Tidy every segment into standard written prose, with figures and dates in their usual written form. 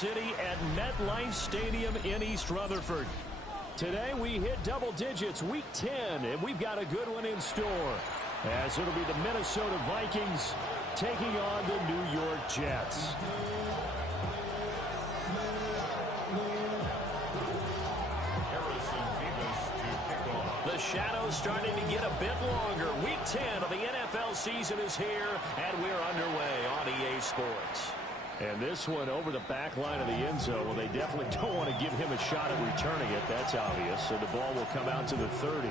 City at MetLife Stadium in East Rutherford. Today we hit double digits, Week 10, and we've got a good one in store, as it'll be the Minnesota Vikings taking on the New York Jets. The shadow's starting to get a bit longer. Week 10 of the NFL season is here, and we're underway on EA Sports. And this one over the back line of the end zone. Well, they definitely don't want to give him a shot at returning it. That's obvious. So the ball will come out to the 30.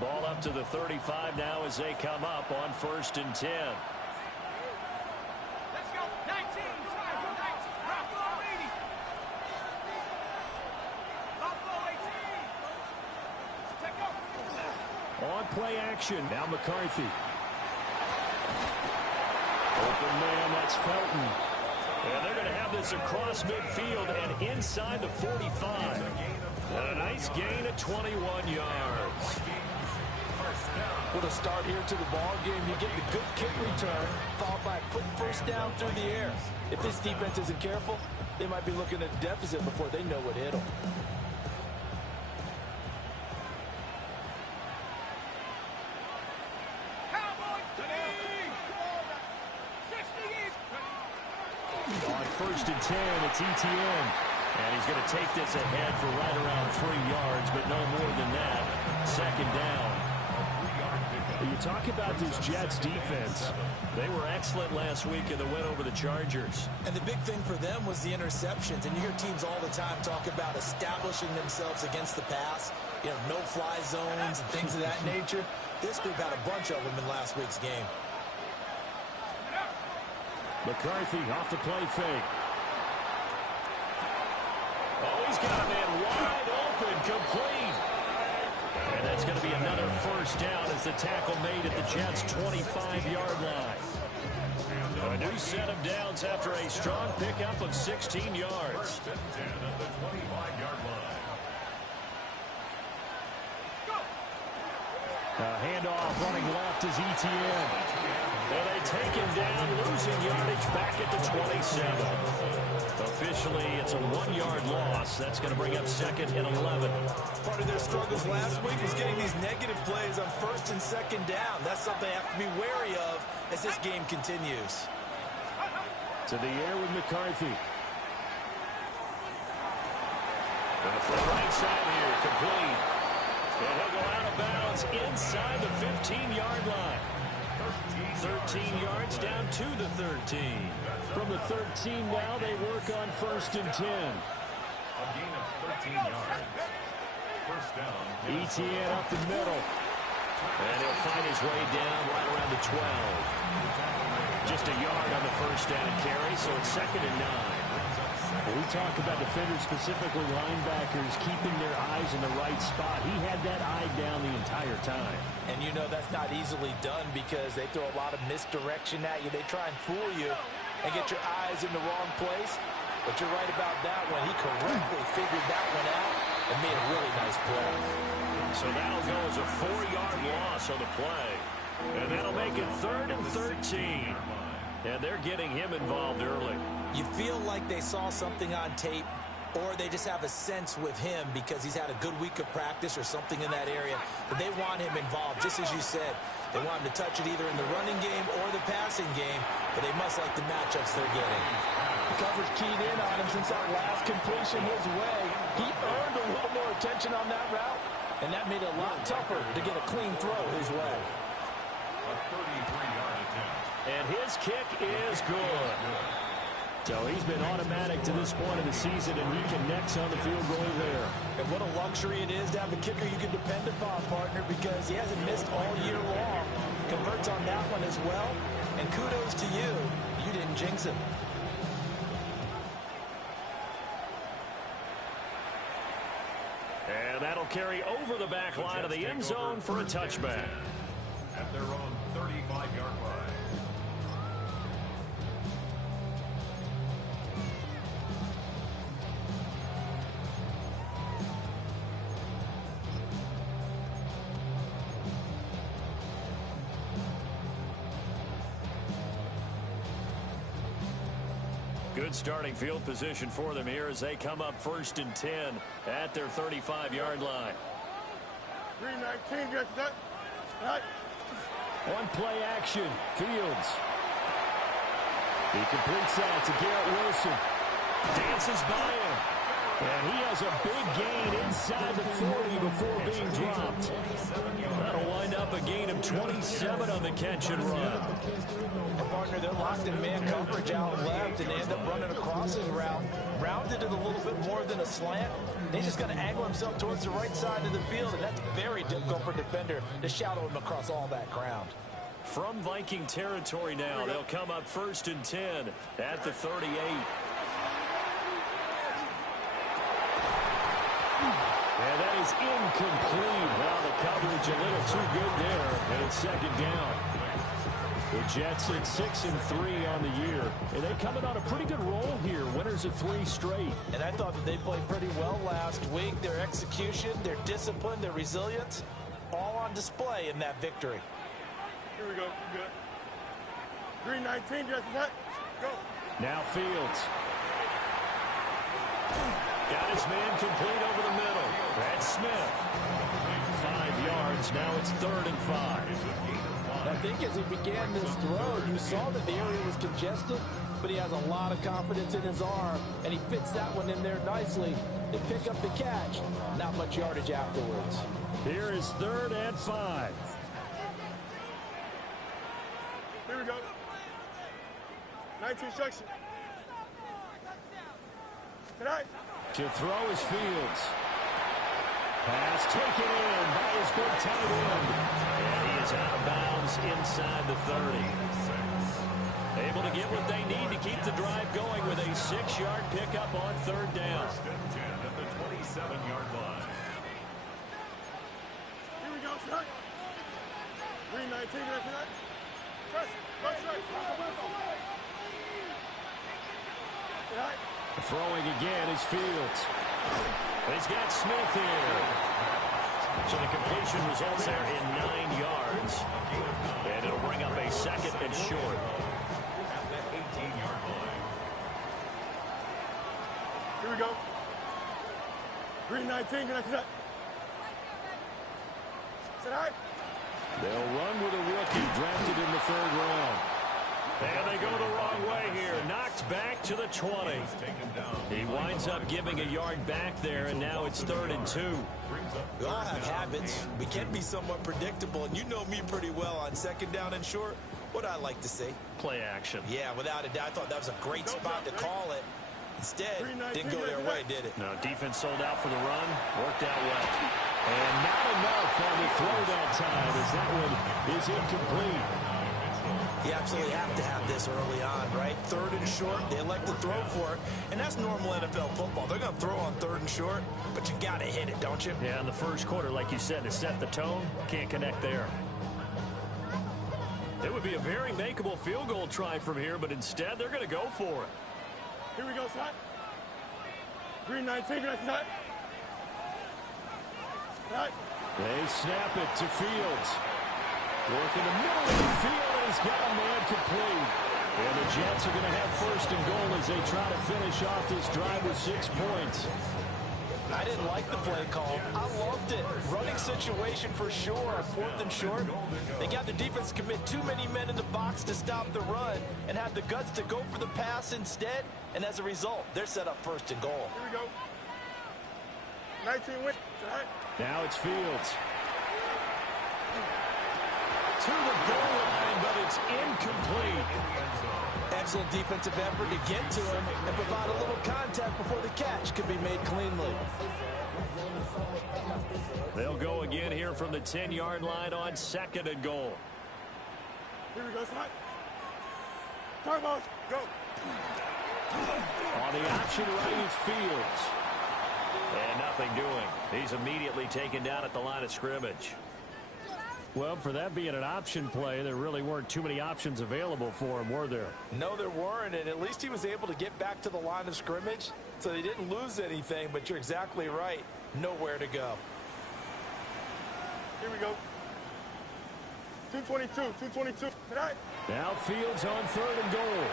Ball up to the 35 now as they come up on 1st and 10. On play action, now McCarthy. Open man, that's Felton. And they're going to have this across midfield and inside the 45. And a nice gain of 21 yards. With a start here to the ball game, you get the good kick return, followed by a quick first down through the air. If this defense isn't careful, they might be looking at a deficit before they know what hit them. On 1st and 10, it's ETN. And he's going to take this ahead for right around 3 yards, but no more than that. 2nd down. You talk about this Jets defense. They were excellent last week in the win over the Chargers. And the big thing for them was the interceptions. And you hear teams all the time talk about establishing themselves against the pass. You know, no-fly zones and things of that nature. This group had a bunch of them in last week's game. McCarthy off the play fake. Oh, he's got a man wide open, complete. And that's going to be another 1st down as the tackle made at the Jets' 25-yard line. A new set of downs after a strong pickup of 16 yards. Handoff running left is ETN. And they take him down, losing yardage back at the 27. Officially, it's a 1-yard loss. That's going to bring up 2nd and 11. Part of their struggles last week was getting these negative plays on 1st and 2nd down. That's something they have to be wary of as this game continues. To the air with McCarthy. From the right side here, complete. And he'll go out of bounds inside the 15-yard line. 13 yards down to the 13. From the 13 now, they work on 1st and 10. A gain of 13 yards. 1st down. ETN up the middle. And he'll find his way down right around the 12. Just a yard on the 1st down carry, so it's 2nd and 9. Well, we talk about defenders, specifically linebackers, keeping their eyes in the right spot. He had that eye down the entire time. And you know that's not easily done because they throw a lot of misdirection at you. They try and fool you and get your eyes in the wrong place. But you're right about that one. He correctly figured that one out and made a really nice play. So that'll go as a 4-yard loss on the play. And that'll make it 3rd and 13. And they're getting him involved early. You feel like they saw something on tape, or they just have a sense with him because he's had a good week of practice or something in that area that they want him involved. Just as you said, they want him to touch it either in the running game or the passing game, but they must like the matchups they're getting. The coverage keyed in on him since that last completion his way. He earned a little more attention on that route, and that made it a lot tougher to get a clean throw his way. A 33-yard attempt. And his kick is good. So he's been automatic to this point of the season, and he connects on the field goal there. And what a luxury it is to have a kicker you can depend upon, partner, because he hasn't missed all year long. Converts on that one as well. And kudos to you. You didn't jinx him. And that'll carry over the back line of the end zone for a touchback. At their own 35-yard line. Good starting field position for them here as they come up 1st and 10 at their 35-yard line. 3-19, get that. Right. On play action, Fields. He completes that to Garrett Wilson. Dances by him. And he has a big gain inside the 40 before being dropped. That'll wind up a gain of 27 on the catch and run. And partner, they're locked in man coverage out left, and they end up running a crossing route. Rounded it a little bit more than a slant. He's just going to angle himself towards the right side of the field, and that's very difficult for a defender to shadow him across all that ground. From Viking territory now, they'll come up 1st and 10 at the 38. And that is incomplete. Well, the coverage a little too good there, and it's 2nd down. The Jets at 6-3 on the year, and they're coming on a pretty good roll here. Winners of 3 straight. And I thought that they played pretty well last week. Their execution, their discipline, their resilience, all on display in that victory. Here we go. Good. 3-19, get that. Go. Now Fields. Got his man complete over the middle. That's Smith. 5 yards. Now it's 3rd and 5. I think as he began this throw, you saw that the area was congested, but he has a lot of confidence in his arm, and he fits that one in there nicely. They pick up the catch. Not much yardage afterwards. Here is 3rd and 5. Here we go. 19 instruction. Tonight. To throw is Fields. Pass taken in by his big tight end. And he is out of bounds inside the 30. Able to get what they need to keep the drive going with a 6-yard pickup on 3rd down. 1st and 10 at the 27-yard line. Here we go, tonight. 3-19, get that. Press. Go straight. Tonight. Throwing again is Fields. He's got Smith here. So the completion results there in 9 yards. And it'll bring up a 2nd and short. At that 18-yard line. Here we go. 3-19, get that. Tonight. They'll run with a rookie drafted in the 3rd round. And they go the wrong way here. Knocked back to the 20. He winds up giving a yard back there, and now it's 3rd and 2. We all have habits. We can be somewhat predictable, and you know me pretty well on 2nd down and short. What I like to say? Play action. Yeah, without a doubt. I thought that was a great spot to call it. Instead, didn't go their way, did it? No, defense sold out for the run. Worked out well. And not enough on the throw that time as that one is incomplete. You absolutely have to have this early on, right? 3rd and short, they elect to throw for it, and that's normal NFL football. They're going to throw on 3rd and short, but you got to hit it, don't you? Yeah, in the 1st quarter, like you said, to set the tone, can't connect there. It would be a very makeable field goal try from here, but instead they're going to go for it. Here we go, son. 3-19, get that. Right. They snap it to Fields. Work in the middle of the field, and he's got a man complete. And the Jets are going to have 1st and goal as they try to finish off this drive with 6 points. I didn't like the play call. I loved it. Running situation for sure. 4th and short. They got the defense to commit too many men in the box to stop the run and had the guts to go for the pass instead. And as a result, they're set up 1st and goal. Here we go. 19 win. Right. Now it's Fields. To the goal line, but it's incomplete. Excellent defensive effort to get to him and provide a little contact before the catch could be made cleanly. They'll go again here from the 10-yard line on 2nd and goal. Here we go, son. Turbos, go. On the option right is Fields. And nothing doing. He's immediately taken down at the line of scrimmage. Well, for that being an option play, there really weren't too many options available for him, were there? No, there weren't, and at least he was able to get back to the line of scrimmage, so they didn't lose anything, but you're exactly right. Nowhere to go. Here we go. 222, 222. Tonight. Now Fields on 3rd and goal.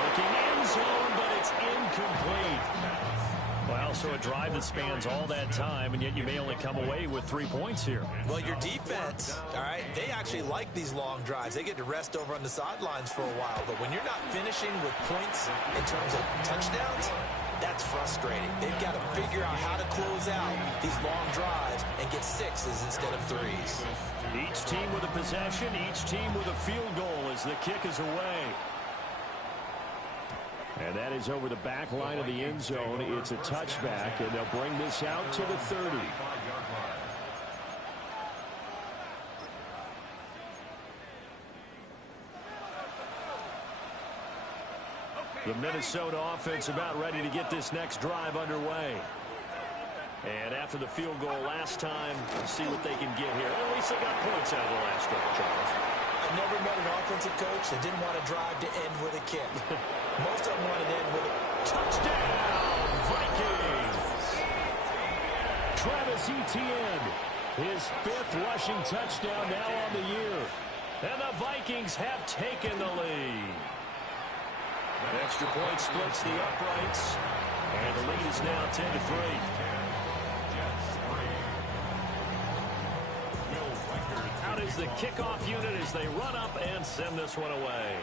Looking end zone, but it's incomplete. Well, so a drive that spans all that time, and yet you may only come away with 3 points here. Well, your defense, all right, they actually like these long drives. They get to rest over on the sidelines for a while. But when you're not finishing with points in terms of touchdowns, that's frustrating. They've got to figure out how to close out these long drives and get sixes instead of threes. Each team with a possession, each team with a field goal as the kick is away. And that is over the back line of the end zone. It's a touchback, and they'll bring this out to the 30. The Minnesota offense about ready to get this next drive underway. And after the field goal last time, let's see what they can get here. At least they got points out of the last drive, Charles. I've never met an offensive coach that didn't want to drive to end with a kick. Most of them wanted to end with a touchdown, Vikings. Travis Etienne, his 5th rushing touchdown now on the year. And the Vikings have taken the lead. Extra point splits the uprights. And the lead is now 10-3. Out is the kickoff unit as they run up and send this one away.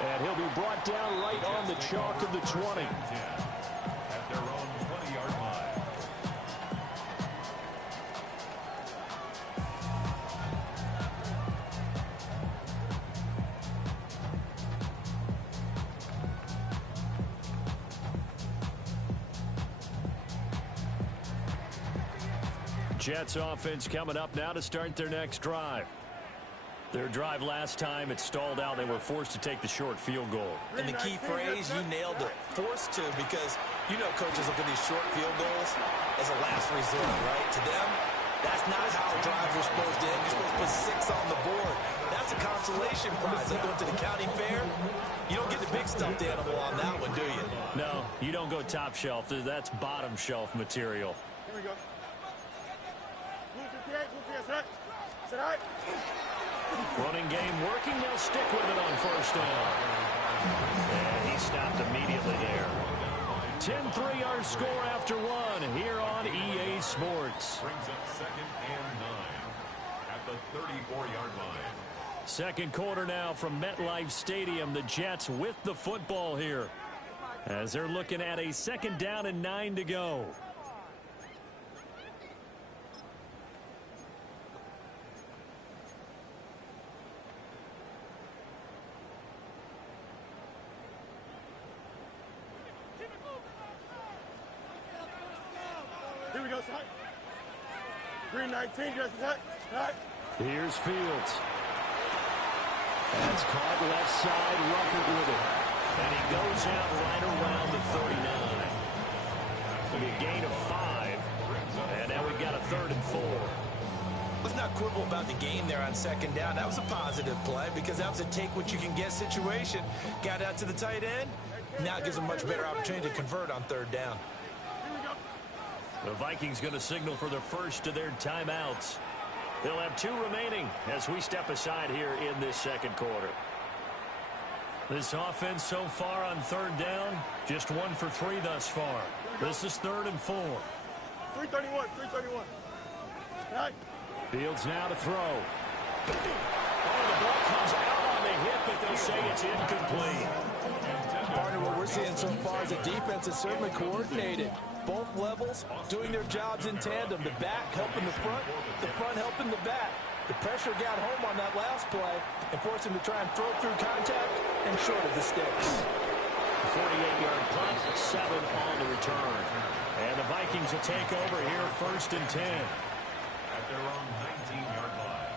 And he'll be brought down right on the chalk of the 20. At their own 20-yard line. Jets offense coming up now to start their next drive. Their drive last time, it stalled out. They were forced to take the short field goal. And the key phrase, you nailed it, forced to, because you know coaches look at these short field goals as a last resort, right? To them, that's not how drives are supposed to end. You're supposed to put 6 on the board. That's a consolation prize. Like going to the county fair, you don't get the big stuffed animal on that one, do you? No, you don't go top shelf. That's bottom shelf material. Here we go. Move 58, set. Set high. Running game working. They'll stick with it on first down. And he stopped immediately there. 10-3 our score after 1 here on EA Sports. Brings up 2nd and 9 at the 34-yard line. Second quarter now from MetLife Stadium. The Jets with the football here as they're looking at a 2nd down and 9 to go. Here we go, set. Green 19, just set. Right. Here's Fields. That's caught left side, Ruckert with it. And he goes out right around the 39. It'll be a gain of 5. And now we've got a 3rd and 4. Let's not quibble about the gain there on 2nd down. That was a positive play because that was a take-what-you-can-get situation. Got out to the tight end. Now it gives them a much better opportunity to convert on 3rd down. The Vikings going to signal for the first of their timeouts. They'll have 2 remaining as we step aside here in this second quarter. This offense so far on 3rd down, just 1 for 3 thus far. This is 3rd and 4. 331. Right. Fields now to throw. Oh, the ball comes out on the hip, but they'll say it's incomplete. Partner, what we're seeing so far is the defense is certainly coordinated. Both levels doing their jobs in tandem. The back helping the front helping the back. The pressure got home on that last play and forced him to try and throw through contact and short of the sticks. 48-yard punt, 7 on the return. And the Vikings will take over here 1st and 10. At their own 19-yard line.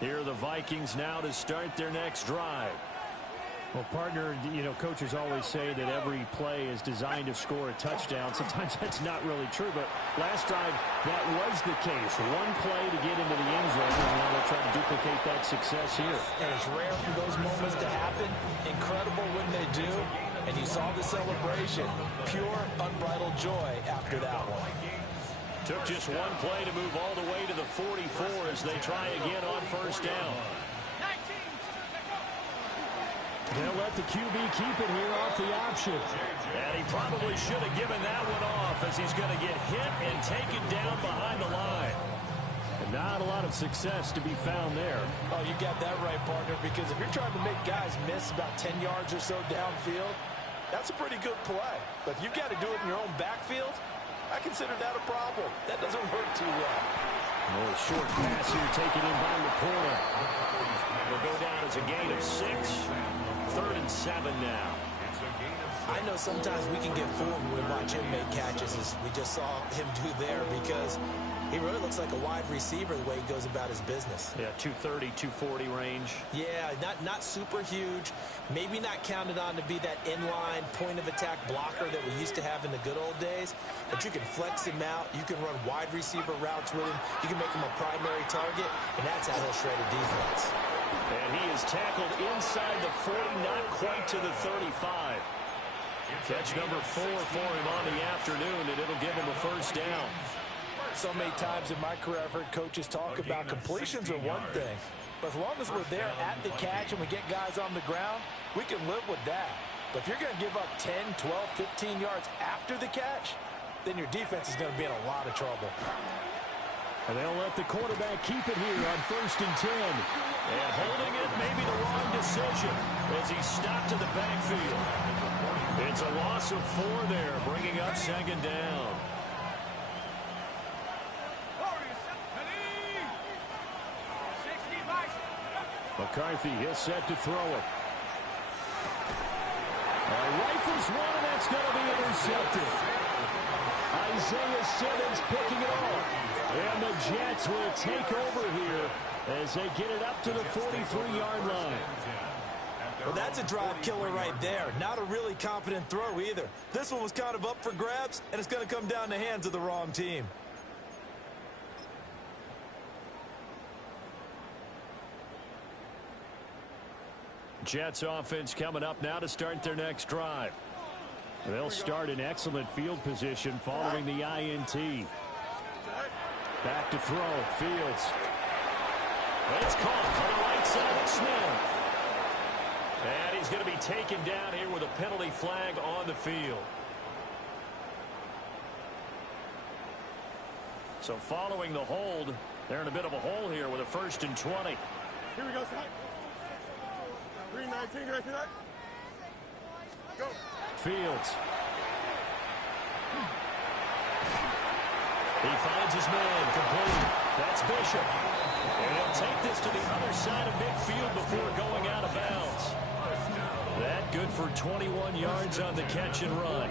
Here are the Vikings now to start their next drive. Well, partner, you know, coaches always say that every play is designed to score a touchdown. Sometimes that's not really true, but last drive, that was the case. 1 play to get into the end zone, and now they'll try to duplicate that success here. And it's rare for those moments to happen. Incredible when they do. And you saw the celebration. Pure, unbridled joy after that one. Took just one play to move all the way to the 44 as they try again on first down. They'll let the QB keep it here off the option. And he probably should have given that one off as he's going to get hit and taken down behind the line. And not a lot of success to be found there. Oh, you got that right, partner, because if you're trying to make guys miss about 10 yards or so downfield, that's a pretty good play. But if you've got to do it in your own backfield, I consider that a problem. That doesn't work too well. A short pass here taken in by Laporta. It'll go down as a gain of 6. 3rd and 7 now. I know sometimes we can get fooled when we watch him make catches, as we just saw him do there, because he really looks like a wide receiver the way he goes about his business. Yeah, 230, 240 range. Yeah, not super huge. Maybe not counted on to be that inline point-of-attack blocker that we used to have in the good old days. But you can flex him out. You can run wide receiver routes with him. You can make him a primary target, and that's how he'll shred a defense. And he is tackled inside the 40, not quite to the 35. Catch number 4 for him on the afternoon, and it'll give him a first down. So many times in my career I've heard coaches talk about completions are one thing. But as long as we're there at the catch and we get guys on the ground, we can live with that. But if you're going to give up 10, 12, 15 yards after the catch, then your defense is going to be in a lot of trouble. And they'll let the quarterback keep it here on 1st and 10. And holding it may be the wrong decision as he stopped to the backfield. It's a loss of 4 there, bringing up 2nd down. McCarthy is set to throw it. Rifles one, and that's going to be intercepted. Isaiah Simmons picking it off. And the Jets will take over here as they get it up to the 43-yard line. Well, that's a drive killer right there. Not a really confident throw either. This one was kind of up for grabs, and it's going to come down the hands of the wrong team. Jets offense coming up now to start their next drive. They'll start in excellent field position following the INT. Back to throw. Fields. It's caught on the right side of Smith. And he's going to be taken down here with a penalty flag on the field. So following the hold, they're in a bit of a hole here with a 1st and 20. Here we go, Scott. 3-19, can I see that? Go. Fields. He finds his man, complete. That's Bishop. And he'll take this to the other side of midfield before going out of bounds. That good for 21 yards on the catch and run.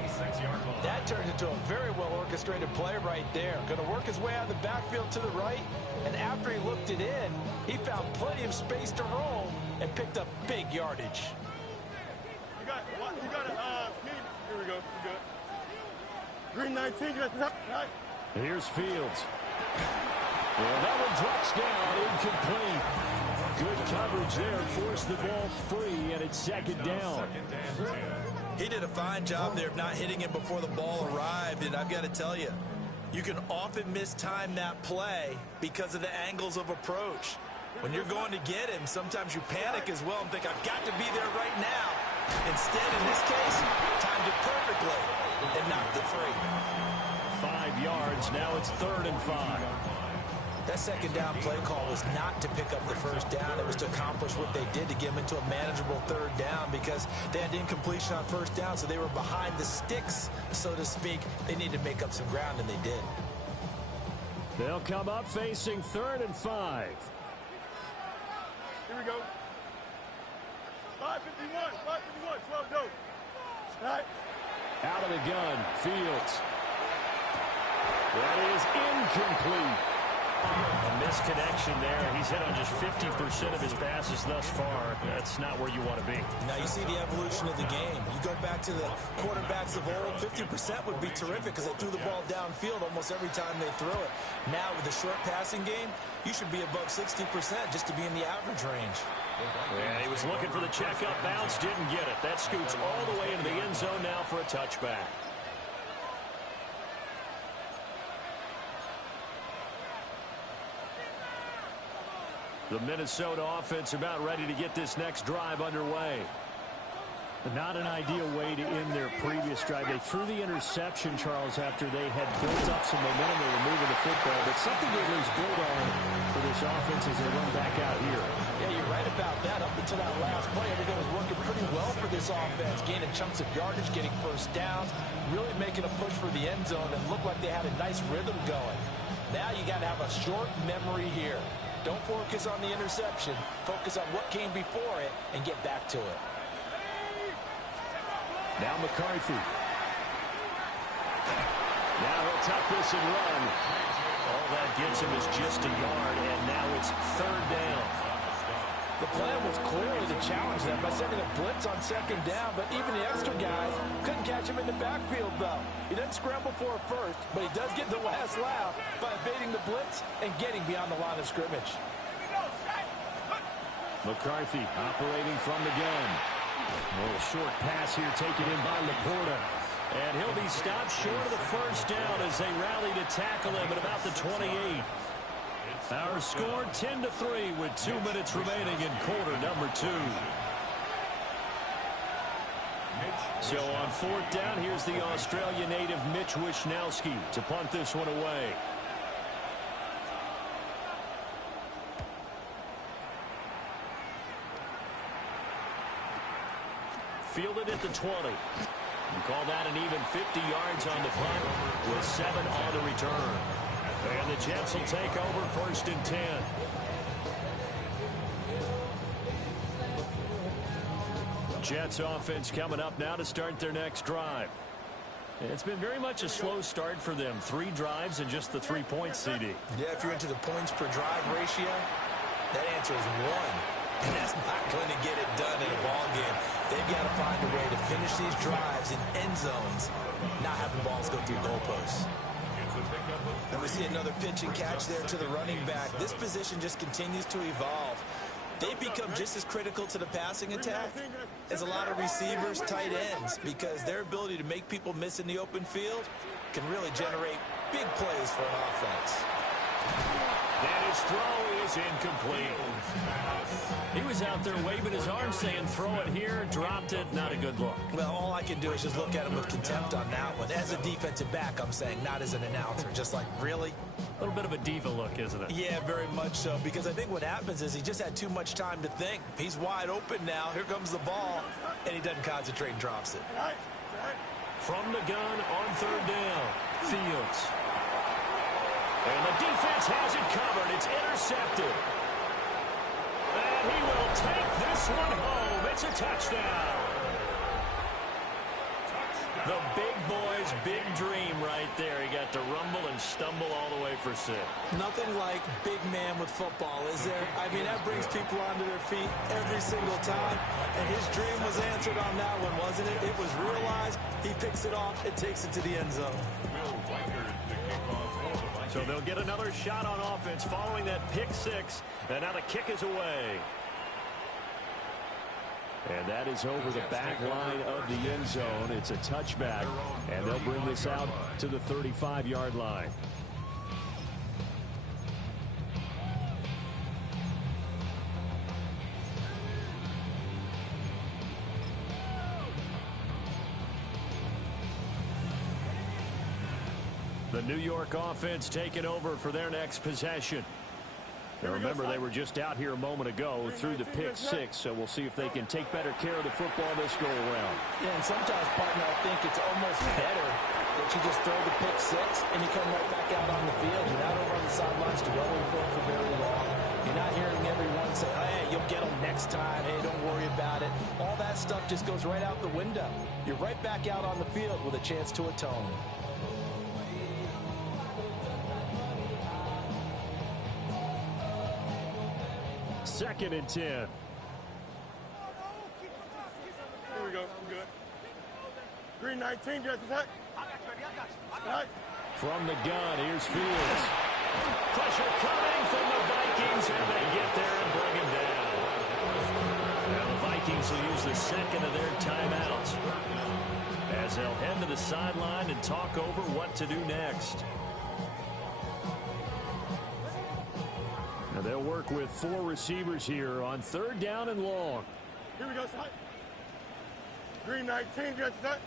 That turned into a very well-orchestrated play right there. Going to work his way out of the backfield to the right, and after he looked it in, he found plenty of space to roam and picked up big yardage. You got it. Here we go. We're good. 3-19, can I see that? Right. Here's Fields. Well, that one drops down, incomplete. Good coverage there, forced the ball free, and it's 2nd down. He did a fine job there of not hitting him before the ball arrived, and I've got to tell you, you can often mistime that play because of the angles of approach. When you're going to get him, sometimes you panic as well and think, I've got to be there right now. Instead, in this case, timed it perfectly and knocked it free. 5 yards, now it's 3rd and 5. That 2nd down play call was not to pick up the 1st down. It was to accomplish what they did to get them into a manageable 3rd down because they had incompletion on 1st down, so they were behind the sticks, so to speak. They needed to make up some ground, and they did. They'll come up facing 3rd and 5. Here we go. 5:51, 12 go. All right. Out of the gun, Fields. That is incomplete. A misconnection there. He's hit on just 50% of his passes thus far. That's not where you want to be. Now you see the evolution of the game. You go back to the quarterbacks of old, 50% would be terrific because they threw the ball downfield almost every time they threw it. Now with the short passing game, you should be above 60% just to be in the average range. Yeah, he was looking for the checkup bounce, didn't get it. That scoots all the way into the end zone now for a touchback. The Minnesota offense about ready to get this next drive underway. Not an ideal way to end their previous drive. They threw the interception, Charles, after they had built up some momentum. They were moving the football, but something to at least build on for this offense as they run back out here. Yeah, you're right about that. Up until that last play, everything was working pretty well for this offense. Gaining chunks of yardage, getting first downs, really making a push for the end zone, and looked like they had a nice rhythm going. Now you got to have a short memory here. Don't focus on the interception. Focus on what came before it and get back to it. Now McCarthy. Now he'll tuck this and run. All that gets him is just a yard, and now it's third down. The plan was clearly to challenge them by sending a blitz on second down, but even the extra guys couldn't catch him in the backfield, though. He doesn't scramble for a first, but he does get the last laugh by evading the blitz and getting beyond the line of scrimmage. McCarthy operating from the gun. A little short pass here taken in by Laporta. And he'll be stopped short of the first down as they rally to tackle him at about the 28. Our score 10-3 with 2 minutes remaining in quarter number 2. So on fourth down, here's the Australia native Mitch Wishnowsky to punt this one away. Fielded at the 20. And call that an even 50 yards on the punt with 7 on the return. And the Jets will take over first and 10. Jets offense coming up now to start their next drive. It's been very much a slow start for them. 3 drives and just the 3 points, CD. Yeah, if you're into the points per drive ratio, that answer is 1. And that's not going to get it done in a ball game. They've got to find a way to finish these drives in end zones, not having balls go through goalposts. And we see another pitch and catch there to the running back. This position just continues to evolve. They become just as critical to the passing attack as a lot of receivers, tight ends, because their ability to make people miss in the open field can really generate big plays for an offense. And his throw is incomplete. He was out there waving his arm saying, throw it here, dropped it, not a good look. Well, all I can do is just look at him with contempt on that one. As a defensive back, I'm saying, not as an announcer. Just like, really? A little bit of a diva look, isn't it? Yeah, very much so, because I think what happens is he just had too much time to think. He's wide open now. Here comes the ball, and he doesn't concentrate and drops it. From the gun on third down, Fields. And the defense has it covered. It's intercepted. And he will take this one home. It's a touchdown. The big boy's big dream right there. He got to rumble and stumble all the way for 6. Nothing like big man with football, is there? I mean, that brings people onto their feet every single time. And his dream was answered on that one, wasn't it? It was realized. He picks it off and takes it to the end zone. So they'll get another shot on offense following that pick 6. And now the kick is away. And that is over the back line of the end zone. It's a touchback, and they'll bring this out to the 35-yard line. The New York offense taking over for their next possession. Now remember, they were just out here a moment ago through the pick 6, so we'll see if they can take better care of the football this go-around. Yeah, and sometimes, partner, I think it's almost better that you just throw the pick 6 and you come right back out on the field. You're not over on the sidelines dwelling for it for very long. You're not hearing everyone say, hey, you'll get them next time. Hey, don't worry about it. All that stuff just goes right out the window. You're right back out on the field with a chance to atone. 2nd and 10. Here we go. We're good. Green 19, just attack. From the gun, here's Fields. Pressure coming from the Vikings, and they get there and bring him down. Now the Vikings will use the second of their timeouts as they'll head to the sideline and talk over what to do next. Now they'll work with 4 receivers here on 3rd down and long. Here we go, side. Green 19, just attack.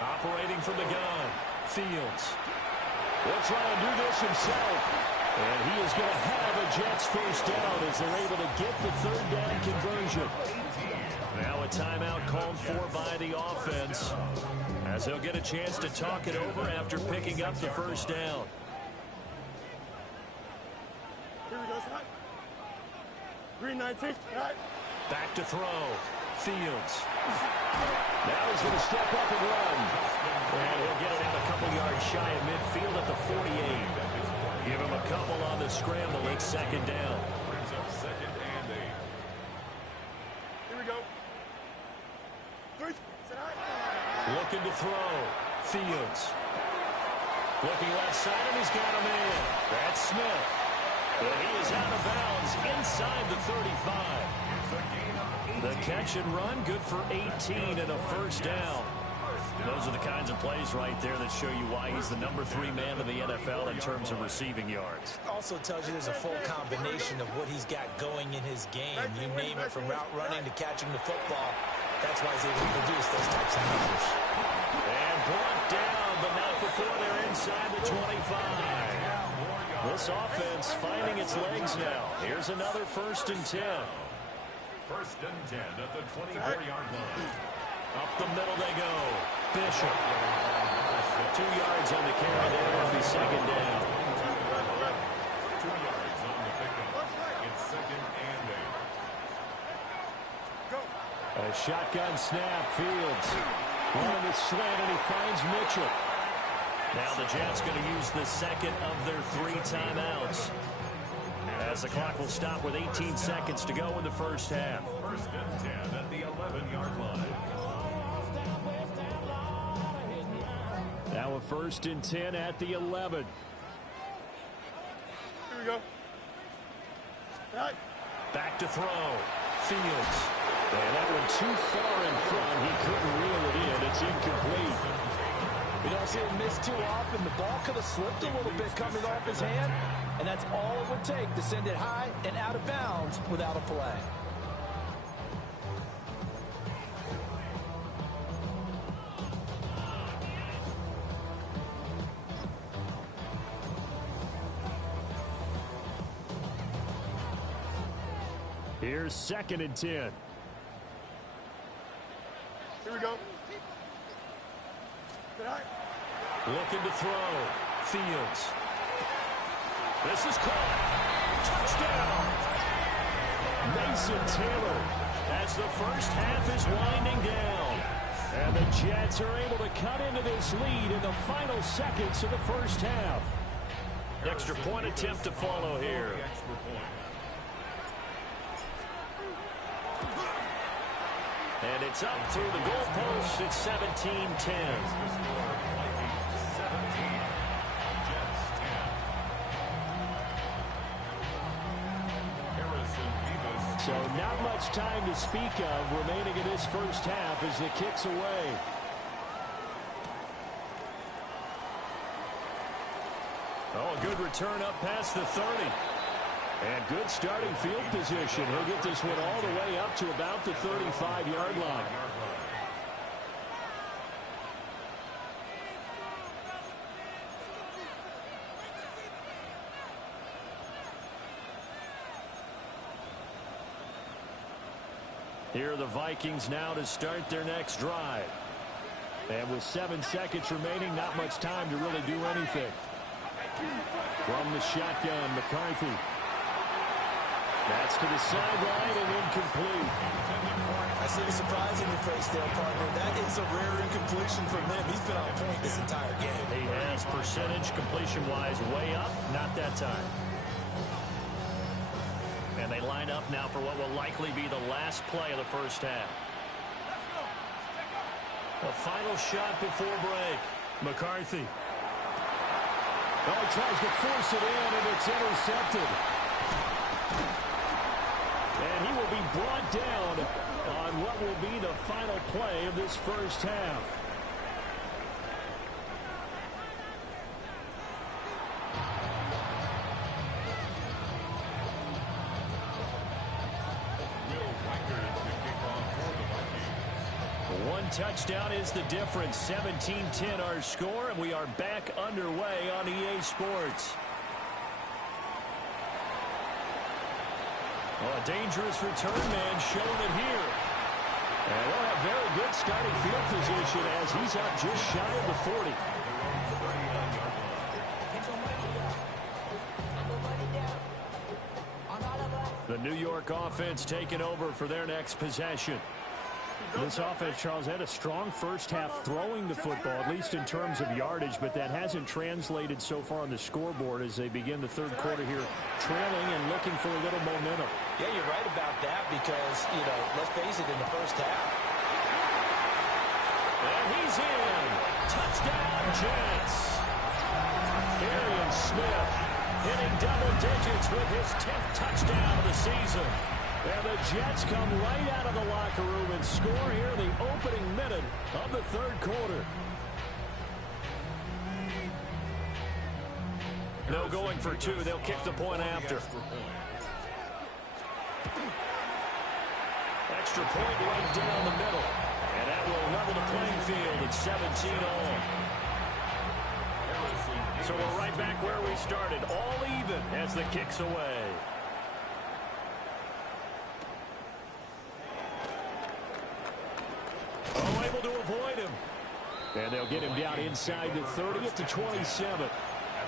Operating from the gun, Fields. Will try and do this himself. And he is going to have a Jets first down as they're able to get the 3rd down conversion. Now a timeout called for by the offense as they'll get a chance to talk it over after picking up the first down. Here we go, side. Green 19, right. Back to throw, Fields. Now he's going to step up and run. And he'll get it out a couple yards shy of midfield at the 48. Give him a couple on the scramble. It's 2nd down. Brings up 2nd and 8. Here we go. Looking to throw, Fields. Looking left side, and he's got him in. That's Smith. But he is out of bounds inside the 35. The catch and run, good for 18 and a first down. Those are the kinds of plays right there that show you why he's the number 3 man in the NFL in terms of receiving yards. Also tells you there's a full combination of what he's got going in his game. You name it, from route running to catching the football. That's why he's able to produce those types of numbers. And brought down, but not before they're inside the 25. This offense finding its legs now. Here's another 1st and 10. 1st and 10 at the 24-yard line. Up the middle they go. Bishop. 2 yards on the carry there. It'll be 2nd down. 2 yards on the pickup. It's 2nd and 8. A shotgun snap, Fields. Running the slant, and he finds Mitchell. Now the Jets going to use the 2nd of their 3 timeouts, as the clock will stop with 18 seconds to go in the first half. 1st and 10 at the 11-yard line. Now a 1st and 10 at the 11. Here we go. Right. Back to throw, Fields. And that one too far in front. He couldn't reel it in. It's incomplete. You don't see him miss too often. The ball could have slipped a little bit coming off his hand, and that's all it would take to send it high and out of bounds without a play. Here's 2nd and 10. Here we go. Right. Looking to throw, Fields. This is caught. Touchdown. Mason Taylor. As the first half is winding down. And the Jets are able to cut into this lead in the final seconds of the first half. Extra point attempt to follow here. Extra point. And it's up through the goalpost. It's 17-10. So not much time to speak of remaining in this first half as the kick's away. Oh, a good return up past the 30. And good starting field position. He'll get this one all the way up to about the 35-yard line. Here are the Vikings now to start their next drive. And with 7 seconds remaining, not much time to really do anything. From the shotgun, McCarthy. That's to the sideline and incomplete. I see the surprise in your face there, partner. That is a rare incompletion from him. He's been on point this entire game. He has percentage completion-wise way up. Not that time. And they line up now for what will likely be the last play of the first half. A final shot before break. McCarthy. Oh, he tries to force it in, and it's intercepted. And he will be brought down on what will be the final play of this first half. One touchdown is the difference. 17-10 our score, and we are back underway on EA Sports. Oh, a dangerous return man showing it here. And they'll have very good starting field position as he's out just shy of the 40. The New York offense taking over for their next possession. This offense, Charles, had a strong first half throwing the football, at least in terms of yardage, but that hasn't translated so far on the scoreboard as they begin the third quarter here, trailing and looking for a little momentum. Yeah, you're right about that because, let's face it, in the first half. And he's in. Touchdown, Jets. Darian Smith hitting double digits with his 10th touchdown of the season. And the Jets come right out of the locker room and score here in the opening minute of the third quarter. No going for two. They'll kick the point after. Extra point right down the middle. And that will level the playing field at 17-all. So we're right back where we started. All even as the kick's away. Oh, able to avoid him. And they'll get him down inside the 30 at the 27. At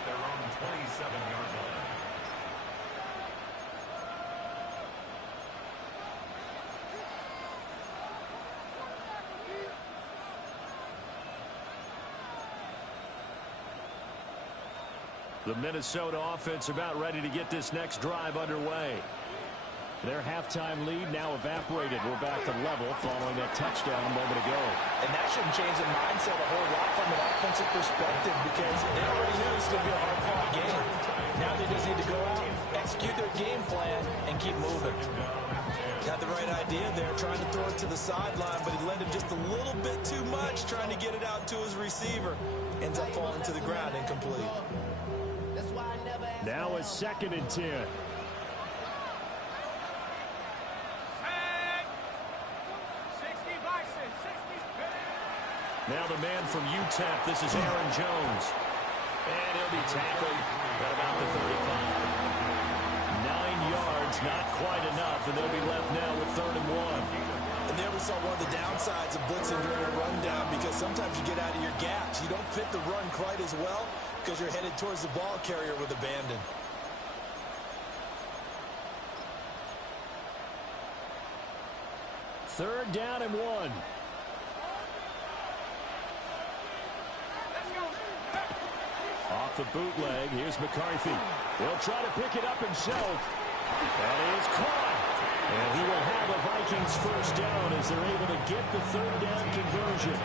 their own 27-yard line. The Minnesota offense about ready to get this next drive underway. Their halftime lead now evaporated. We're back to level following that touchdown a moment ago. And that shouldn't change the mindset a whole lot from an offensive perspective because they already knew it's going to be a hard-fought game. Now they just need to go out, execute their game plan, and keep moving. Got the right idea there, trying to throw it to the sideline, but he led him just a little bit too much, trying to get it out to his receiver. Ends up falling to the ground, incomplete. Now a 2nd and 10. Now the man from UTEP, this is Aaron Jones. And he'll be tackled at about the 35. 9 yards, not quite enough, and they'll be left now with 3rd and 1. And there we saw one of the downsides of blitzing during a rundown because sometimes you get out of your gaps. You don't fit the run quite as well because you're headed towards the ball carrier with abandon. Third down and 1. Off the bootleg, here's McCarthy. He'll try to pick it up himself. That is caught. And he will have a Vikings first down as they're able to get the 3rd down conversion.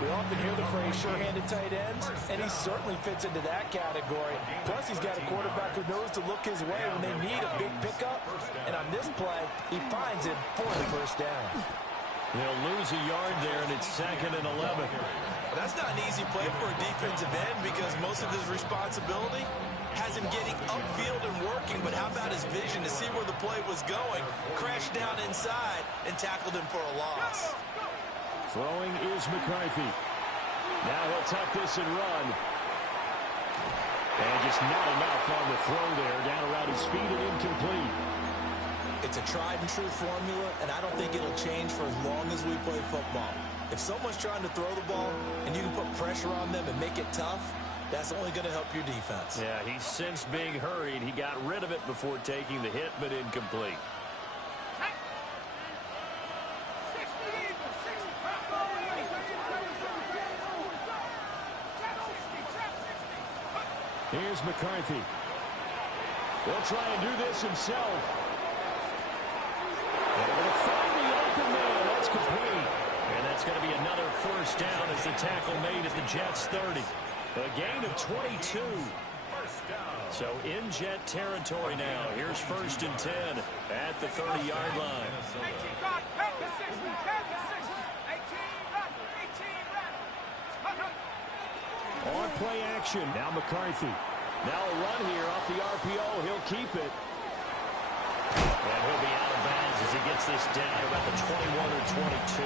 We often hear the phrase sure-handed tight ends, and he certainly fits into that category. Plus, he's got a quarterback who knows to look his way when they need a big pickup. And on this play, he finds it for the first down. They'll lose a yard there, and it's 2nd and 11. That's not an easy play for a defensive end because most of his responsibility has him getting upfield and working, but how about his vision to see where the play was going, crashed down inside, and tackled him for a loss. Throwing is McCarthy. Now he'll tuck this and run. And just not enough on the throw there, down around his feet and incomplete. It's a tried-and-true formula, and I don't think it'll change for as long as we play football. If someone's trying to throw the ball and you can put pressure on them and make it tough, that's only going to help your defense. Yeah, he's since being hurried. He got rid of it before taking the hit, but incomplete. Here's McCarthy. He'll try and do this himself. And will find the open man. That's complete. And that's going to be another first down as the tackle made at the Jets' 30. A gain of 22. So in Jet territory now. Here's 1st and 10 at the 30-yard line. On play action. Now McCarthy. Now a run here off the RPO. He'll keep it. And he'll be out of bounds as he gets this down about the 21 or 22.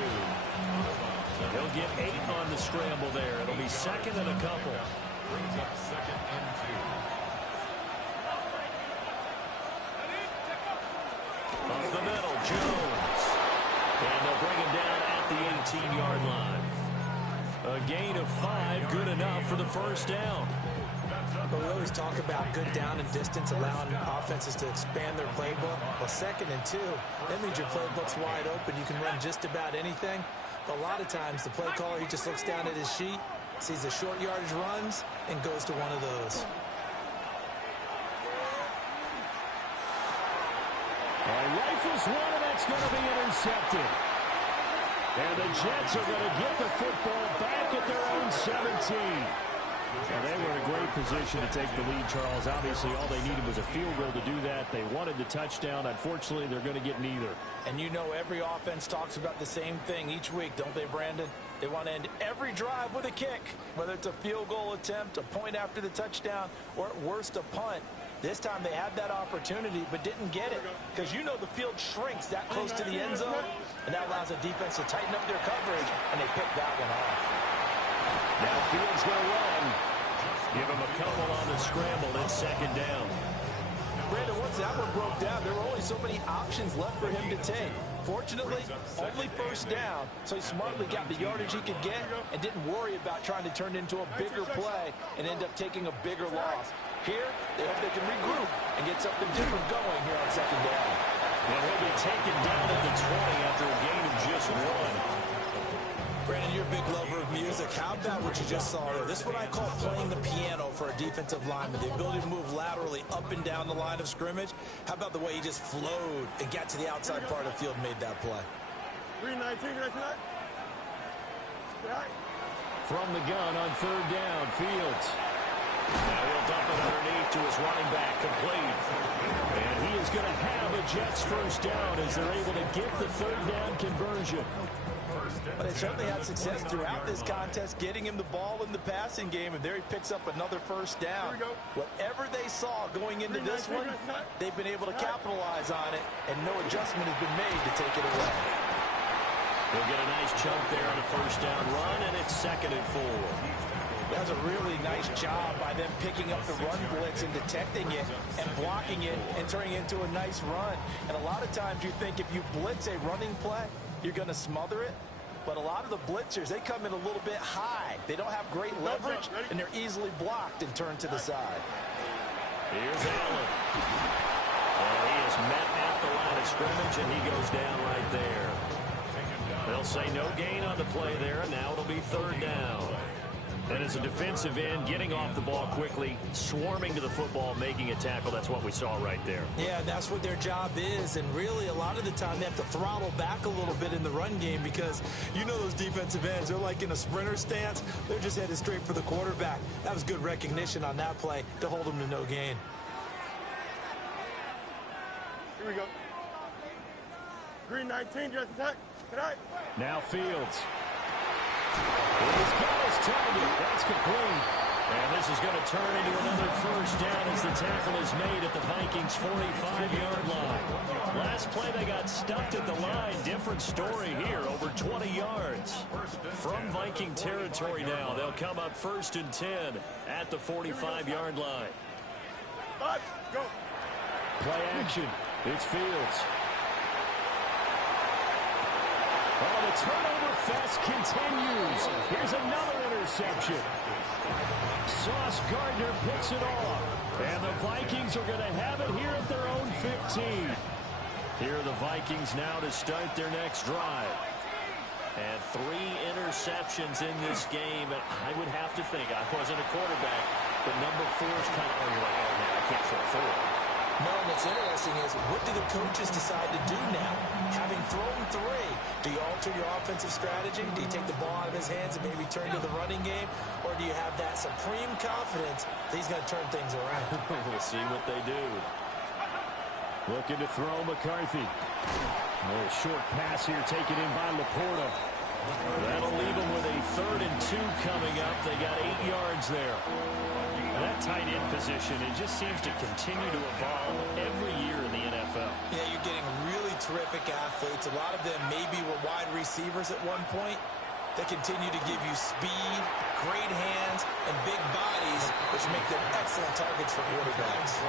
He'll get 8 on the scramble there. It'll be 2nd and a couple. Brings up 2nd and 2. Up the middle, Jones. And they'll bring him down at the 18-yard line. A gain of 5, good enough for the first down. But we always talk about good down and distance, allowing offenses to expand their playbook. Well, 2nd and 2, that means your playbook's wide open. You can run just about anything. But a lot of times, the play caller, he just looks down at his sheet, sees the short yardage runs, and goes to one of those. And rifles one, and that's going to be intercepted. And the Jets are going to get the football back at their own 17. Well, they were in a great position to take the lead, Charles. Obviously, all they needed was a field goal to do that. They wanted the touchdown. Unfortunately, they're going to get neither. And you know every offense talks about the same thing each week, don't they, Brandon? They want to end every drive with a kick, whether it's a field goal attempt, a point after the touchdown, or at worst, a punt. This time they had that opportunity but didn't get it because you know the field shrinks that close to the end zone, and that allows the defense to tighten up their coverage, and they picked that one off. Now Fields going to run. Give him a couple on the scramble. It's 2nd down. Brandon, once that one broke down, there were only so many options left for him to take. Fortunately, only 1st down, so he smartly got the yardage he could get and didn't worry about trying to turn it into a bigger play and end up taking a bigger loss. Here, they hope they can regroup and get something different going here on 2nd down. And he'll be taken down at the 20 after a gain of just 1. Brandon, you're a big lover of music. How about what you just saw there? This is what I call playing the piano for a defensive lineman. The ability to move laterally up and down the line of scrimmage. How about the way he just flowed and got to the outside part of the field and made that play? 319, right? From the gun on 3rd down, Fields. Now he'll dump it underneath to his running back, complete. And he is going to have a Jets 1st down as they're able to get the 3rd down conversion. But they certainly had success throughout this contest, getting him the ball in the passing game, and there he picks up another 1st down. Whatever they saw going into this one, they've been able to capitalize on it, and no adjustment has been made to take it away. They'll get a nice chunk there on a 1st down run, and it's 2nd and 4. That was a really nice job by them picking up the run blitz and detecting it and blocking it and turning it into a nice run. And a lot of times you think if you blitz a running play, you're going to smother it. But a lot of the blitzers, they come in a little bit high. They don't have great leverage, and they're easily blocked and turned to the side. Here's Allen. And he is met at the line of scrimmage, and he goes down right there. They'll say no gain on the play there, and now it'll be 3rd down. And as a defensive end, getting off the ball quickly, swarming to the football, making a tackle, that's what we saw right there. Yeah, that's what their job is, and really a lot of the time they have to throttle back a little bit in the run game because you know those defensive ends, they're like in a sprinter stance. They're just headed straight for the quarterback. That was good recognition on that play to hold them to no gain. Here we go. 319, just attack. Tonight. Now Fields. He's got his target. That's complete. And this is going to turn into another 1st down as the tackle is made at the Vikings' 45-yard line. Last play, they got stuffed at the line. Different story here, over 20 yards. From Viking territory now, they'll come up 1st and 10 at the 45-yard line. 5, go. Play action. It's Fields. Oh, the turnover fest continues. Here's another interception. Sauce Gardner picks it off. And the Vikings are going to have it here at their own 15. Here are the Vikings now to start their next drive. And 3 interceptions in this game. And I would have to think, I wasn't a quarterback, but number 4 is kind of, oh, you're like, oh, man, I can't throw 4. No, and what's interesting is, what do the coaches decide to do now? Having thrown 3, do you alter your offensive strategy? Do you take the ball out of his hands and maybe turn to the running game? Or do you have that supreme confidence that he's going to turn things around? We'll see what they do. Looking to throw McCarthy. A little short pass here taken in by Laporta. That'll leave them with a 3rd and 2 coming up. They got 8 yards there. That tight end position, it just seems to continue to evolve every year in the NFL. Yeah, you're getting really terrific athletes. A lot of them maybe were wide receivers at one point. They continue to give you speed, great hands, and big bodies, which make them excellent targets for quarterbacks.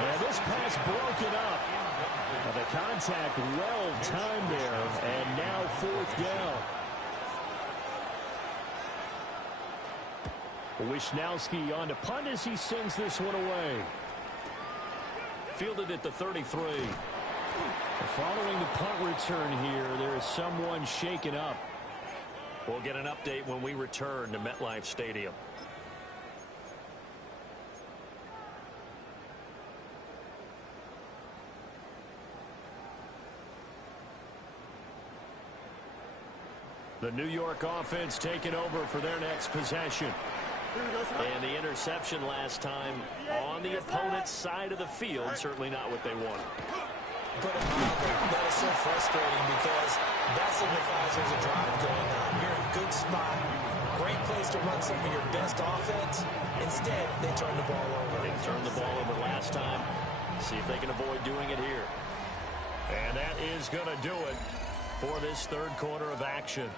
And this pass broken up. The contact well timed there, and now 4th down. Wisnowski on to punt as he sends this one away. Fielded at the 33. Following the punt return here, there is someone shaken up. We'll get an update when we return to MetLife Stadium. The New York offense taking over for their next possession. And the interception last time on the opponent's side of the field, certainly not what they wanted. Put it mildly, that is so frustrating because that signifies there's a drive going on. You're in a good spot, great place to run some of your best offense. Instead, they turn the ball over. They turned the ball over last time. See if they can avoid doing it here. And that is going to do it for this 3rd quarter of action.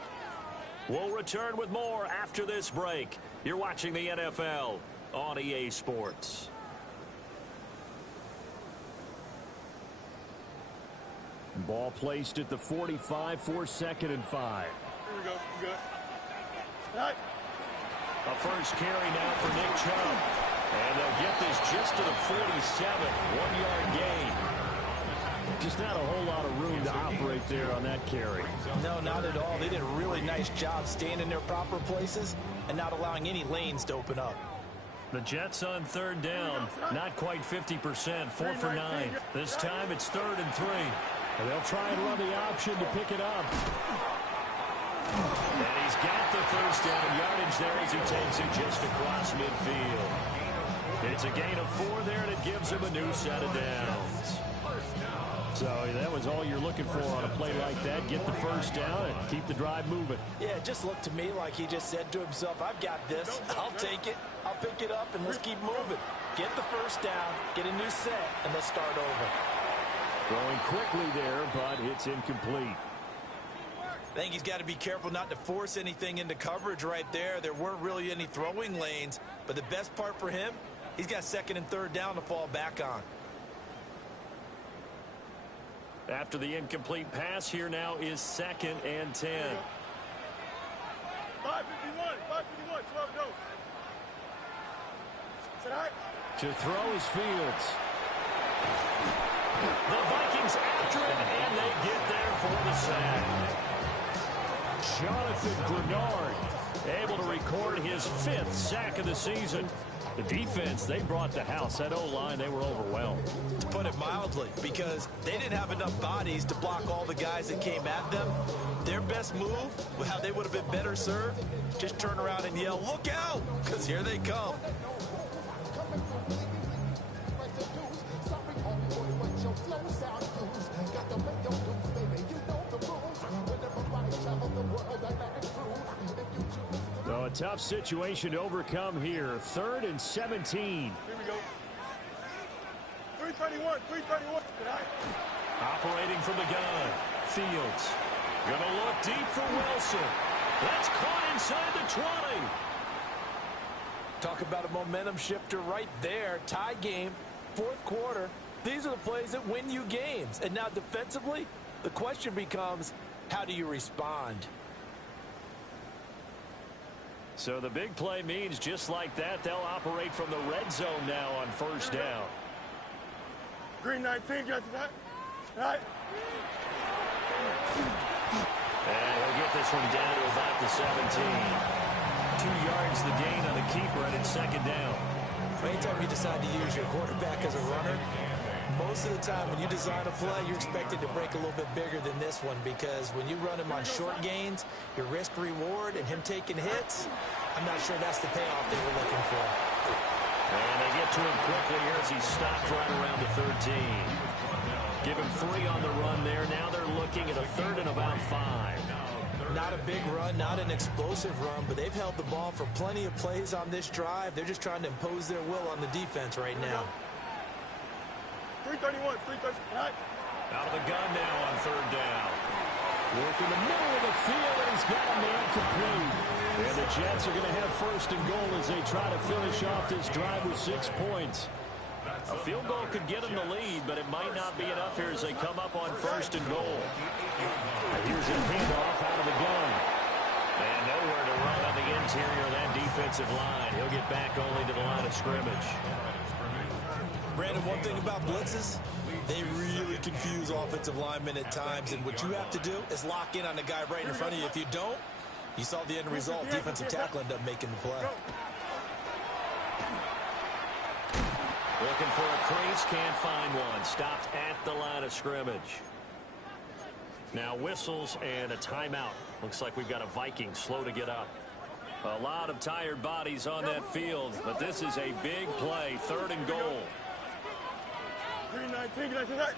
We'll return with more after this break. You're watching the NFL on EA Sports. Ball placed at the 45 for 2nd and 5. Here we go. Good. All right. A first carry now for Nick Chubb. And they'll get this just to the 47. 1-yard gain. Just not a whole lot of room to operate there on that carry. No, not at all. They did a really nice job staying in their proper places and not allowing any lanes to open up. The Jets on 3rd down. Not quite 50%. 4 for 9. This time it's 3rd and 3. And they'll try and run the option to pick it up. And he's got the first down yardage there as he takes it just across midfield. It's a gain of 4 there, and it gives him a new set of downs. So that was all you're looking for on a play like that. Get the first down and keep the drive moving. Yeah, it just looked to me like he just said to himself, I've got this. I'll take it. I'll pick it up, and let's keep moving. Get the first down, get a new set, and let's start over. Throwing quickly there, but it's incomplete. I think he's got to be careful not to force anything into coverage right there. There weren't really any throwing lanes, but the best part for him, he's got 2nd and 3rd down to fall back on. After the incomplete pass, here now is 2nd and 10. 551, 551, 12 no. Sit high. To throw is Fields. The Vikings after it, and they get there for the sack. Jonathan Grenard able to record his 5th sack of the season. The defense, they brought the house. That O-line, they were overwhelmed. To put it mildly, because they didn't have enough bodies to block all the guys that came at them. Their best move, how they would have been better served, just turn around and yell, look out, because here they come. So a tough situation to overcome here. 3rd and 17. Here we go. 331, 331. Operating from the gun. Fields. Gonna look deep for Wilson. That's caught inside the 20. Talk about a momentum shifter right there. Tie game, 4th quarter. These are the plays that win you games. And now defensively, the question becomes, how do you respond? So the big play means just like that, they'll operate from the red zone now on 1st down. Green 19, Justin. Right. And he'll get this one down to about the 17. 2 yards the gain on the keeper, and it's 2nd down. Anytime you decide to use your quarterback as a runner, most of the time when you design a play, you're expected to break a little bit bigger than this one because when you run him on short gains, your risk reward and him taking hits, I'm not sure that's the payoff they were looking for. And they get to him quickly here as he's stopped right around the 13. Give him 3 on the run there. Now they're looking at a 3rd and about 5. Not a big run, not an explosive run, but they've held the ball for plenty of plays on this drive. They're just trying to impose their will on the defense right now. 331, 339. Out of the gun now on 3rd down. Working the middle of the field, and he's got a man complete. And the Jets are going to have 1st and goal as they try to finish off this drive with 6 points. A field goal could get them the lead, but it might not be enough here as they come up on 1st and goal. Here's a handoff out of the gun. And nowhere to run on the interior of that defensive line. He'll get back only to the line of scrimmage. Brandon, one thing about blitzes, they really confuse offensive linemen at times, and what you have to do is lock in on the guy right in front of you. If you don't, you saw the end result. Defensive tackle ended up making the play. Looking for a crease, can't find one. Stopped at the line of scrimmage. Now whistles and a timeout. Looks like we've got a Viking slow to get up. A lot of tired bodies on that field, but this is a big play. 3rd and goal. 319, can I say that?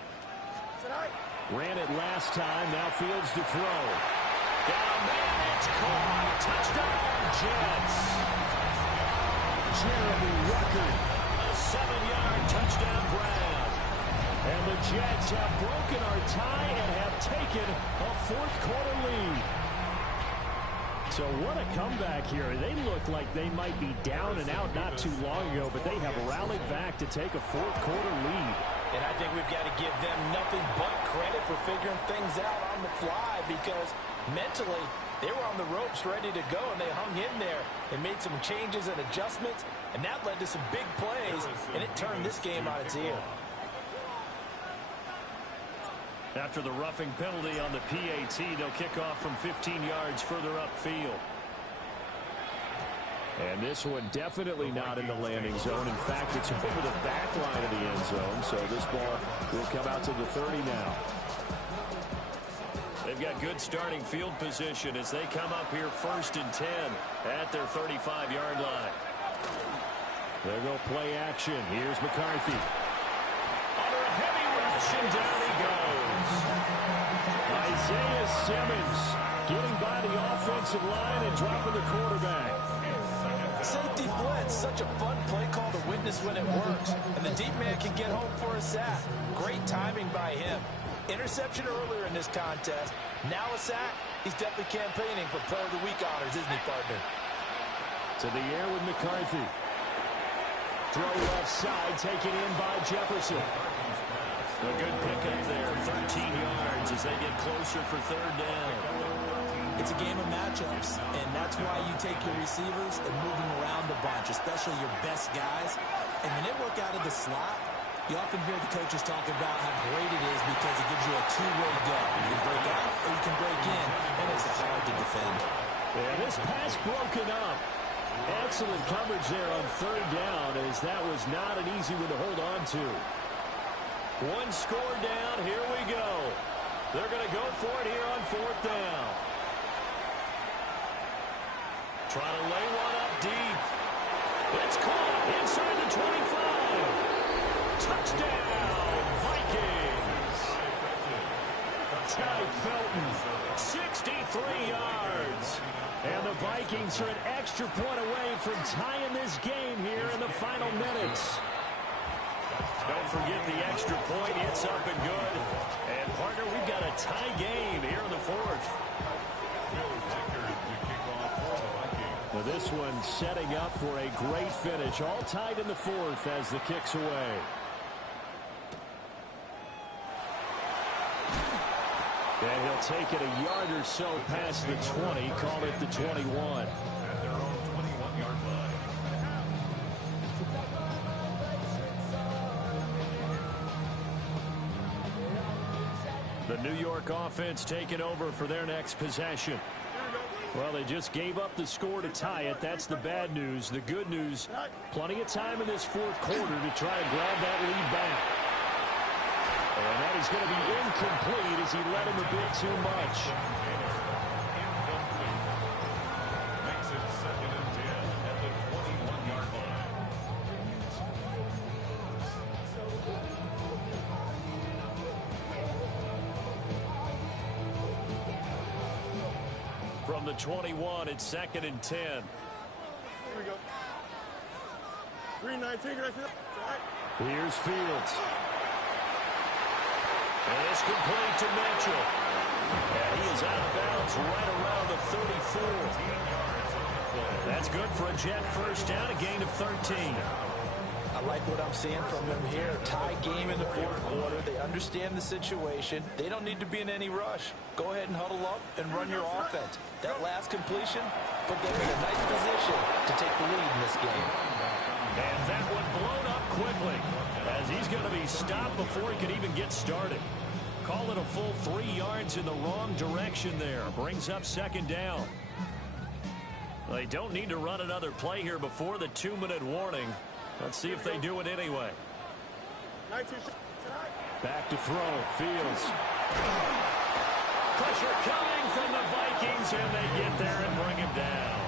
Ran it last time. Now Fields to throw. Got a man, it's caught. Touchdown, Jets. Jeremy Ruckert. A 7-yard touchdown grab. And the Jets have broken our tie and have taken a 4th quarter lead. So what a comeback here. They look like they might be down and out not too long ago, but they have rallied back to take a 4th quarter lead. And I think we've got to give them nothing but credit for figuring things out on the fly because mentally they were on the ropes ready to go, and they hung in there and made some changes and adjustments, and that led to some big plays, and it turned this game on its ear. After the roughing penalty on the PAT, they'll kick off from 15 yards further upfield. And this one definitely not in the landing zone. In fact, it's over the back line of the end zone, so this ball will come out to the 30 now. They've got good starting field position as they come up here 1st and 10 at their 35-yard line. There go play action. Here's McCarthy. Under a heavy rush, and down he goes. Isaiah Simmons getting by the offensive line and dropping the quarterback. Safety blitz, such a fun play call to witness when it works. And the deep man can get home for a sack. Great timing by him. Interception earlier in this contest. Now a sack. He's definitely campaigning for Player of the Week honors, isn't he, partner? To the air with McCarthy. Throw left side, taken in by Jefferson. A good pickup there, 13 yards as they get closer for 3rd down. It's a game of matchups, and that's why you take your receivers and move them around a bunch, especially your best guys. And when they work out of the slot, you often hear the coaches talk about how great it is because it gives you a two-way go. You can break out or you can break in. That makes it hard to defend. Yeah, this pass broken up. Excellent coverage there on 3rd down, as that was not an easy one to hold on to. One score down, here we go. They're going to go for it here on 4th down. Trying to lay one up deep. It's caught inside the 25. Touchdown, Vikings. Ty Felton. 63 yards. And the Vikings are an extra point away from tying this game here in the final minutes. Don't forget the extra point. It's up and good. And, partner, we've got a tie game here in the 4th. Now this one setting up for a great finish. All tied in the 4th as the kick's away. And he'll take it a yard or so past the 20. Call it the 21. At their own 21-yard line. The New York offense taking over for their next possession. Well, they just gave up the score to tie it. That's the bad news. The good news, plenty of time in this 4th quarter to try to grab that lead back. And that is going to be incomplete as he led him a bit too much. Makes it 2nd and 10 at the 21-yard line. From the 21, it's 2nd and 10. Here we go. 3-19, can I see that? All right. Here's Fields. And it's complete to Mitchell. And he is out of bounds right around the 34. That's good for a Jet first down, a gain of 13. I like what I'm seeing from them here. Tie game in the fourth quarter. They understand the situation. They don't need to be in any rush. Go ahead and huddle up and run your offense. That last completion put them in a nice position to take the lead in this game. And that one blown up quickly as he's going to be stopped before he can even get started. Call it a full 3 yards in the wrong direction there. Brings up 2nd down. They don't need to run another play here before the 2-minute warning. Let's see if they do it anyway. Back to throw. Fields. Pressure coming from the Vikings, and they get there and bring him down.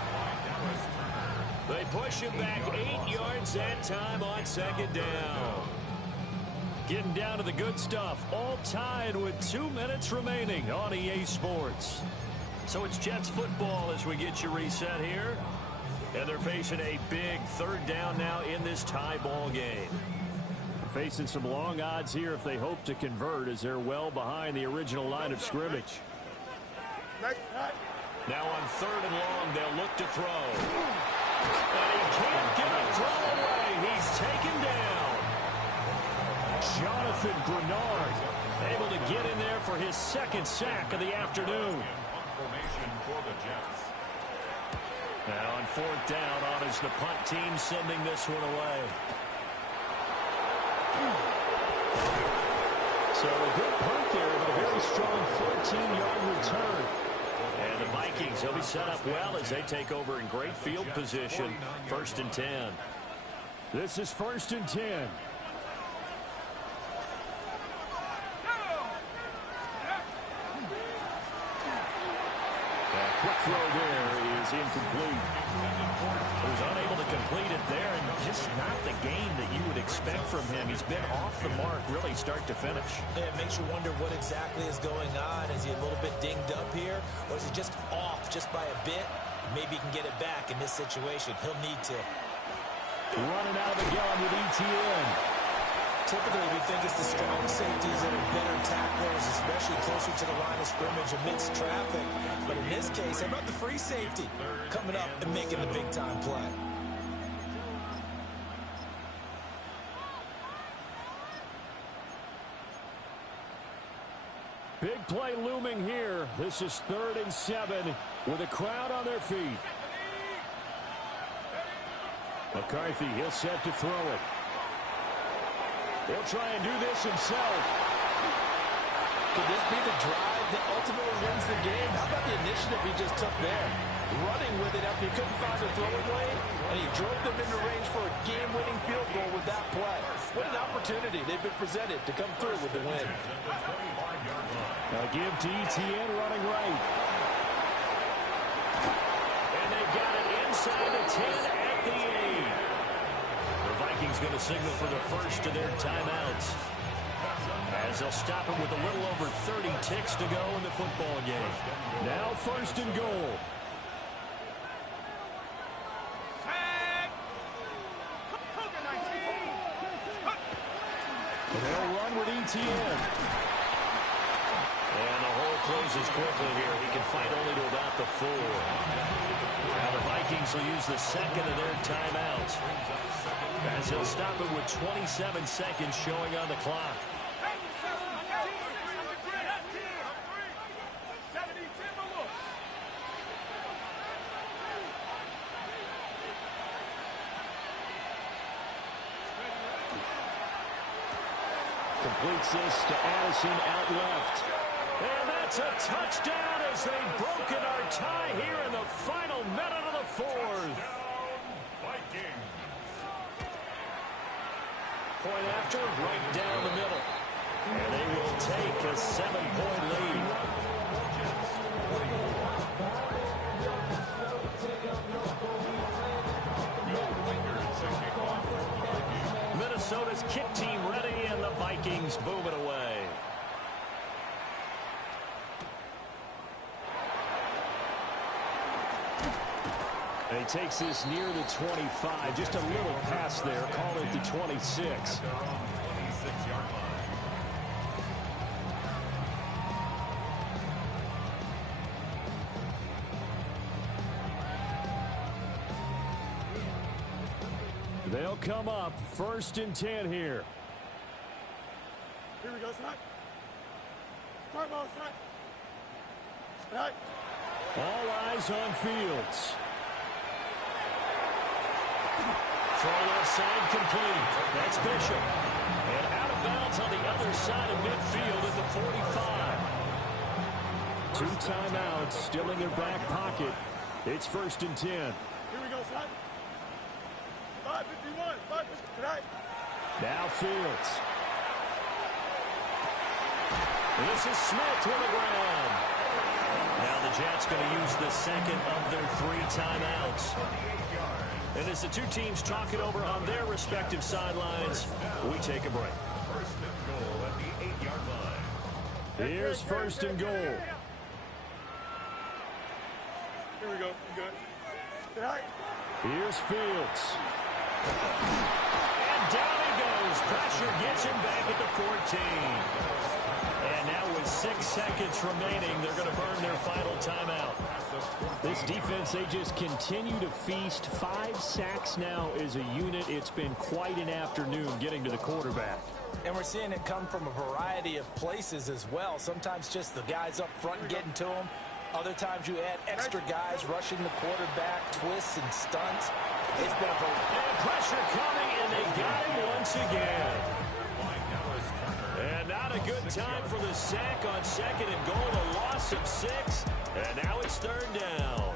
They push him back 8 yards that time on 2nd down. Getting down to the good stuff. All tied with 2 minutes remaining on EA Sports. So it's Jets football as we get you reset here. And they're facing a big 3rd down now in this tie ball game. Facing some long odds here if they hope to convert as they're well behind the original line of scrimmage. Now on 3rd and long, they'll look to throw. And he can't get a throw away. He's taken down. Jonathan Grenard able to get in there for his 2nd sack of the afternoon. Formation for the Jets. Now on 4th down, on is the punt team sending this one away. So a good punt there, but a very strong 14-yard return. And the Vikings, they'll be set up well as they take over in great field position. 1st and 10. This is 1st and 10. Quick throw there is incomplete. He was unable to complete it there, and just not the game that you would expect from him. He's been off the mark really start to finish. It makes you wonder what exactly is going on. Is he a little bit dinged up here, or is he just off just by a bit? Maybe he can get it back in this situation. He'll need to. Running out of the gun with ETN. Typically, we think it's the strong safeties that are better tacklers, especially closer to the line of scrimmage amidst traffic. But in this case, how about the free safety coming up and making the big-time play? Big play looming here. This is 3rd and 7 with a crowd on their feet. McCarthy, he'll set to throw it. He'll try and do this himself. Could this be the drive that ultimately wins the game? How about the initiative he just took there? Running with it after he couldn't find a throwing lane, and he drove them into range for a game-winning field goal with that play. What an opportunity they've been presented to come through with the win. Now give to ETN running right. And they've got it inside the 10 at the 8. The Vikings going to signal for the first of their timeouts, as they'll stop him with a little over 30 ticks to go in the football game. Now 1st and goal. And they'll run with ETN. And the hole closes quickly here. He can fight only to about the 4. Now the Vikings will use the 2nd of their timeouts, as he'll stop it with 27 seconds showing on the clock. Completes this to Addison out left. And that's a touchdown as they've broken our tie here in the final minute of the 4th. Vikings. Point after, right down the middle. And they will take a 7-point lead. Minnesota's kick team ready, and the Vikings boom it away. And he takes this near the 25. Just a little pass there. Call it the 26. They'll come up 1st and 10 here. Here we go, Snap. Start ball, Snap. Snap. All eyes on Fields. Throw left side complete. That's Bishop. And out of bounds on the other side of midfield at the 45. 2 timeouts still in their back pocket. It's 1st and 10. Here we go, Snap. 5:51. 5:51. Now Fields. This is Smith to the ground. Now the Jets going to use the second of their 3 timeouts. And as the two teams talk it over on their respective sidelines, we take a break. First and goal at the 8-yard line. Here's 1st and goal. Here we go. Good. Snap. Here's Fields. And down he goes. Pressure gets him back at the 14. And now with 6 seconds remaining, they're going to burn their final timeout. This defense, they just continue to feast. 5 sacks now as a unit. It's been quite an afternoon getting to the quarterback. And we're seeing it come from a variety of places as well. Sometimes just the guys up front getting to them. Other times you add extra guys rushing the quarterback, twists and stunts. It's been a and pressure coming, and they got him once again. And not a good time for the sack on 2nd and goal. A loss of 6, and now it's 3rd down.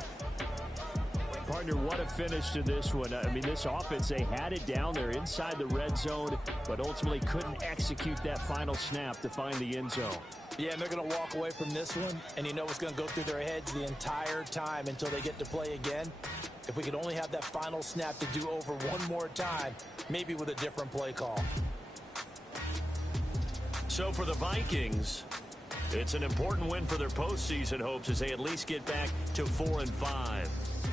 Partner, what a finish to this one. I mean, this offense, they had it down there inside the red zone, but ultimately couldn't execute that final snap to find the end zone. Yeah, and they're going to walk away from this one, and you know what's going to go through their heads the entire time until they get to play again. If we could only have that final snap to do over one more time, maybe with a different play call. So for the Vikings, it's an important win for their postseason hopes as they at least get back to 4-5.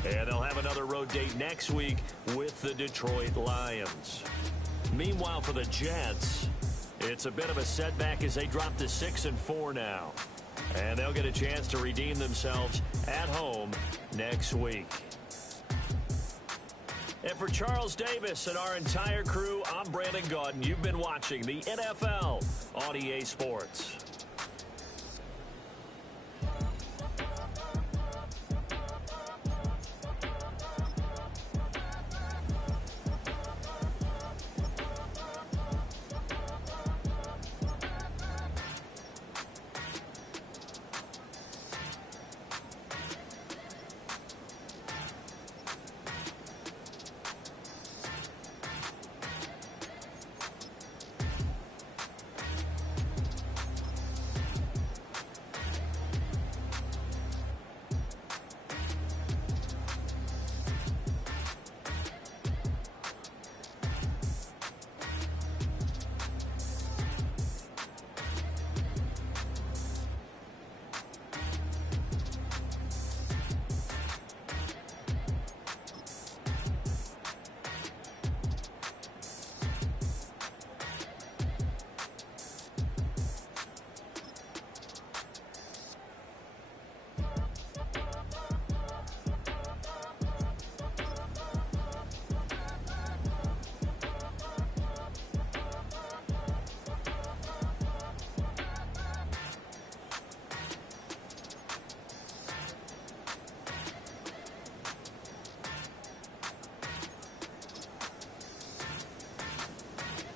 And they'll have another road date next week with the Detroit Lions. Meanwhile, for the Jets, it's a bit of a setback as they drop to 6-4 now. And they'll get a chance to redeem themselves at home next week. And for Charles Davis and our entire crew, I'm Brandon Gaudin. You've been watching the NFL on EA Sports.